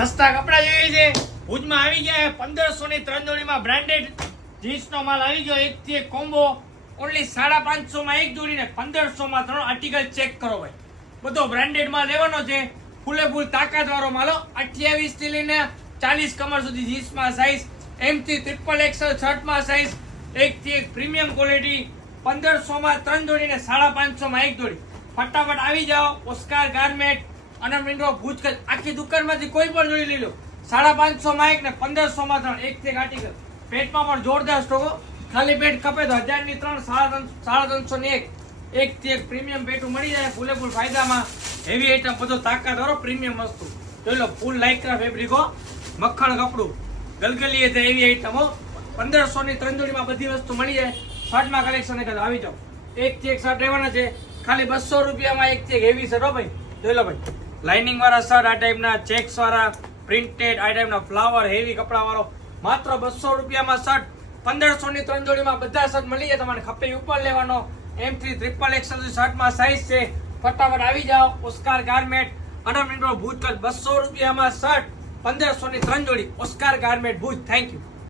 સસ્તા કપડા જોઈએ છે ભુજમાં આવી ગયા 1500 ની 3 જોડીમાં બ્રાન્ડેડ જીન્સનો માલ આવી ગયો. એક થી એક કોમ્બો ઓનલી 550 માં એક જોડી ને 1500 માં 3 આર્ટિકલ. ચેક કરો ભાઈ, બધો બ્રાન્ડેડ માં લેવાનો છે. ફૂલે ફૂલ તાકાત વાળો માલો. 28 થી લઈને 40 કમર સુધી જીન્સમાં સાઈઝ, એમ થી ટ્રિપલ એક્સેલ શર્ટમાં સાઈઝ, એક થી એક પ્રીમિયમ ક્વોલિટી. 1500 માં 3 જોડી ને 550 માં એક જોડી. ફટાફટ આવી જાઓ. ઓસ્કાર ગાર્મેન્ટ અને મિન્ડો ભુજ. આખી દુકાનમાંથી કોઈ પણ જોડી લઈ લો. 550 માં એક ને 1500 માં 3 એક થી એક આર્ટિકલ. પેટમાં પણ જોરદાર સ્ટોકો. ખાલી પેટ ખપે તો 1000 ની 3, 350 ની એક થી એક પ્રીમિયમ પેટું મળી જાય. ફૂલે ફૂલ ફાયદામાં હેવી આઈટમ, બધો તાકાત વાળો પ્રીમિયમ વસ્તુ. જોઈ લો, ફૂલ લાઇક્રા ફેબ્રિકો, મક્ખણ કપડું, ગલગલીએ તે એવી આઈટમો. 1500 ની 3 જોડીમાં બધી વસ્તુ મળી જાય. શર્ટમાં કલેક્શન એક આવી જાઓ. એક થી એક શર્ટ રહેવાના છે ખાલી 200 રૂપિયામાં. એક થી એક હેવી શર્ટ હો ભાઈ. જોઈ લો ભાઈ, લાઇનિંગ વાળા શર્ટ, આ ટાઈપના ચેક્સ વાળા, પ્રિન્ટેડ, આ ટાઈપના ફ્લાવર, હેવી કપડા વાળો. માત્ર 200 રૂપિયામાં શર્ટ. 1500 ની 3 જોડીમાં બધા શર્ટ મળી જાય. તમારે ખપે ઉપર લેવાનો. M3 ટ્રિપલ એક્સેલ શર્ટમાં સાઈઝ છે. ફટાફટ આવી જાઓ. ઓસ્કાર ગાર્મેન્ટ અને મિન્ડો ભુજ. 200 રૂપિયામાં શર્ટ, 1500 ની 3 જોડી. Oscar garment Bhuj. Thank you.